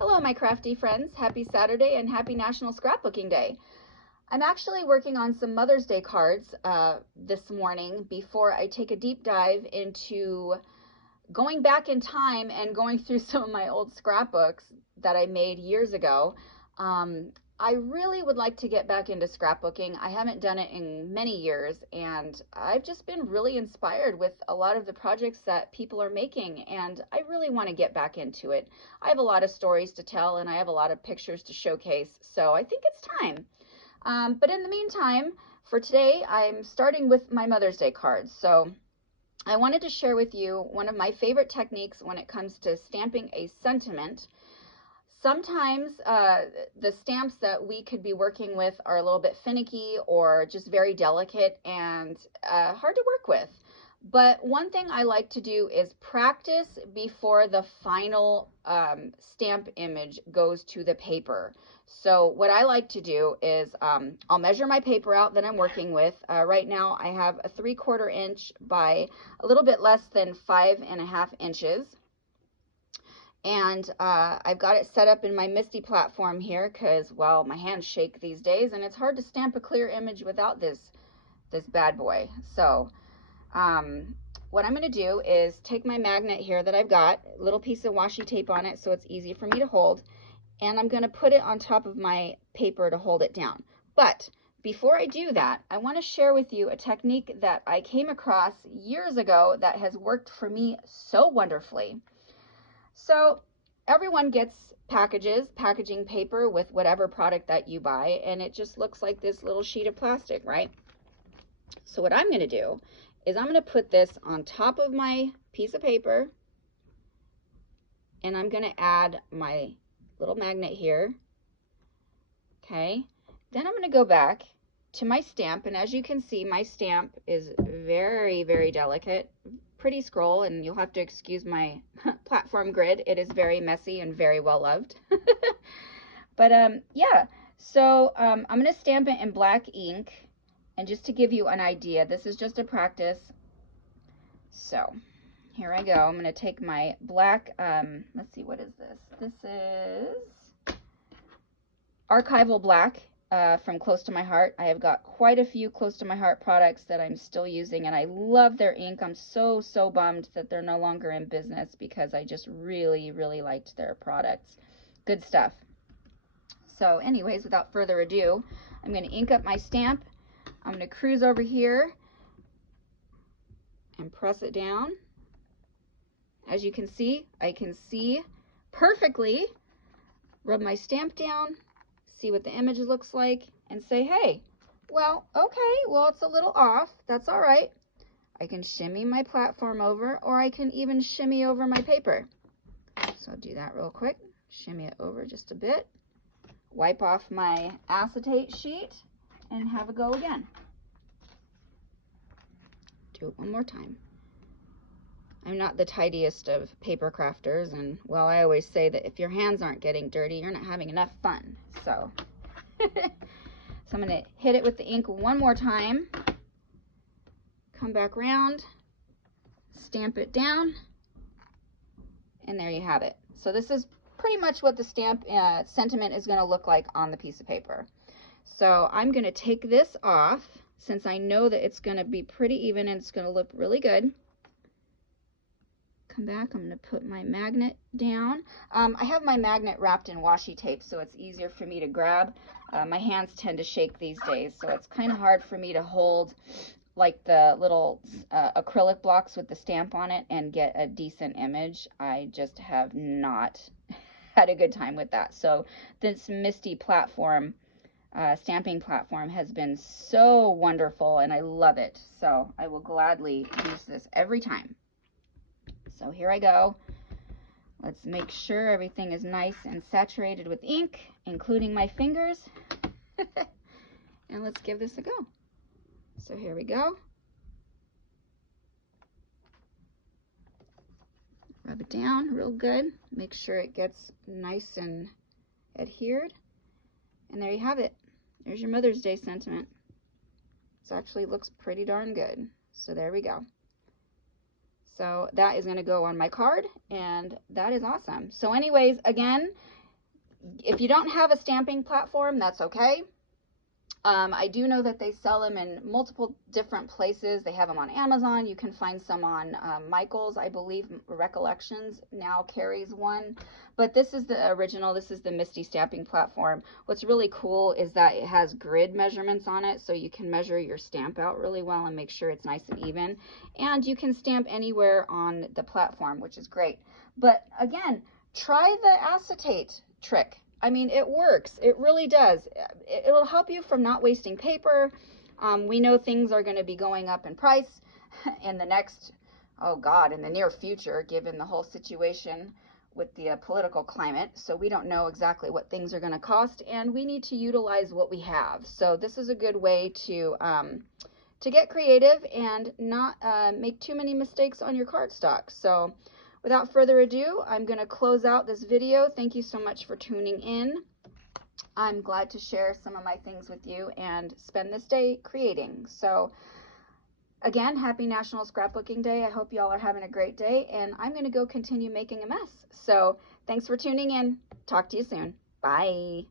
Hello, my crafty friends. Happy Saturday and happy National Scrapbooking Day. I'm actually working on some Mother's Day cards this morning before I take a deep dive into going back in time and going through some of my old scrapbooks that I made years ago. I really would like to get back into scrapbooking. I haven't done it in many years, and I've just been really inspired with a lot of the projects that people are making, and I really want to get back into it. I have a lot of stories to tell, and I have a lot of pictures to showcase, so I think it's time. But in the meantime, for today, I'm starting with my Mother's Day cards. So I wanted to share with you one of my favorite techniques when it comes to stamping a sentiment. Sometimes the stamps that we could be working with are a little bit finicky or just very delicate and hard to work with. But one thing I like to do is practice before the final stamp image goes to the paper. So what I like to do is I'll measure my paper out that I'm working with. Right now I have a 3/4 inch by a little bit less than 5.5 inches. And I've got it set up in my Misty platform here because, well, my hands shake these days and it's hard to stamp a clear image without this bad boy. So what I'm going to do is take my magnet here that I've got, a little piece of washi tape on it so it's easy for me to hold, and I'm going to put it on top of my paper to hold it down. But before I do that, I want to share with you a technique that I came across years ago that has worked for me so wonderfully. So everyone gets packaging paper with whatever product that you buy, and it just looks like this little sheet of plastic, right? So what I'm going to do is I'm going to put this on top of my piece of paper, and I'm going to add my little magnet here. Okay, then I'm going to go back to my stamp, and as you can see, my stamp is very, very delicate, pretty scroll, and you'll have to excuse my platform grid. It is very messy and very well loved. But yeah, so I'm going to stamp it in black ink, and just to give you an idea, this is just a practice. So here I go. I'm going to take my black, let's see, what is this? This is Archival Black from Close to My Heart. I have got quite a few Close to My Heart products that I'm still using, and I love their ink. I'm so bummed that they're no longer in business because I just really liked their products. Good stuff. So anyways, without further ado, I'm going to ink up my stamp. I'm going to cruise over here and press it down. As you can see, I can see perfectly. Rub my stamp down, see what the image looks like, and say, hey, well, okay, well, it's a little off. That's all right. I can shimmy my platform over, or I can even shimmy over my paper. So I'll do that real quick. Shimmy it over just a bit. Wipe off my acetate sheet and have a go again. Do it one more time. I'm not the tidiest of paper crafters, and well, I always say that if your hands aren't getting dirty, you're not having enough fun. So, so I'm going to hit it with the ink one more time, come back around, stamp it down, and there you have it. So this is pretty much what the stamp sentiment is going to look like on the piece of paper. So I'm going to take this off since I know that it's going to be pretty even and it's going to look really good. Come back, I'm going to put my magnet down. I have my magnet wrapped in washi tape so it's easier for me to grab. My hands tend to shake these days, so it's kind of hard for me to hold like the little acrylic blocks with the stamp on it and get a decent image. I just have not had a good time with that. So this Misty platform, stamping platform, has been so wonderful and I love it. So I will gladly use this every time. So here I go. Let's make sure everything is nice and saturated with ink, including my fingers. And let's give this a go. So here we go. Rub it down real good. Make sure it gets nice and adhered. And there you have it. There's your Mother's Day sentiment. It actually looks pretty darn good. So there we go. So that is going to go on my card, and that is awesome. So anyways, again, If you don't have a stamping platform, that's okay. I do know that they sell them in multiple different places. They have them on Amazon. You can find some on Michael's, I believe. Recollections now carries one. But this is the original. This is the Misty stamping platform. What's really cool is that it has grid measurements on it, so you can measure your stamp out really well and make sure it's nice and even. And you can stamp anywhere on the platform, which is great. But again, try the acetate trick. I mean, it works. It really does. It'll help you from not wasting paper. We know things are going to be going up in price in the next, oh God, in the near future, given the whole situation with the political climate. So we don't know exactly what things are going to cost, and we need to utilize what we have. So this is a good way to get creative and not make too many mistakes on your cardstock. So without further ado, I'm going to close out this video. Thank you so much for tuning in. I'm glad to share some of my things with you and spend this day creating. So again, happy National Scrapbooking Day. I hope y'all are having a great day, and I'm going to go continue making a mess. So thanks for tuning in. Talk to you soon. Bye.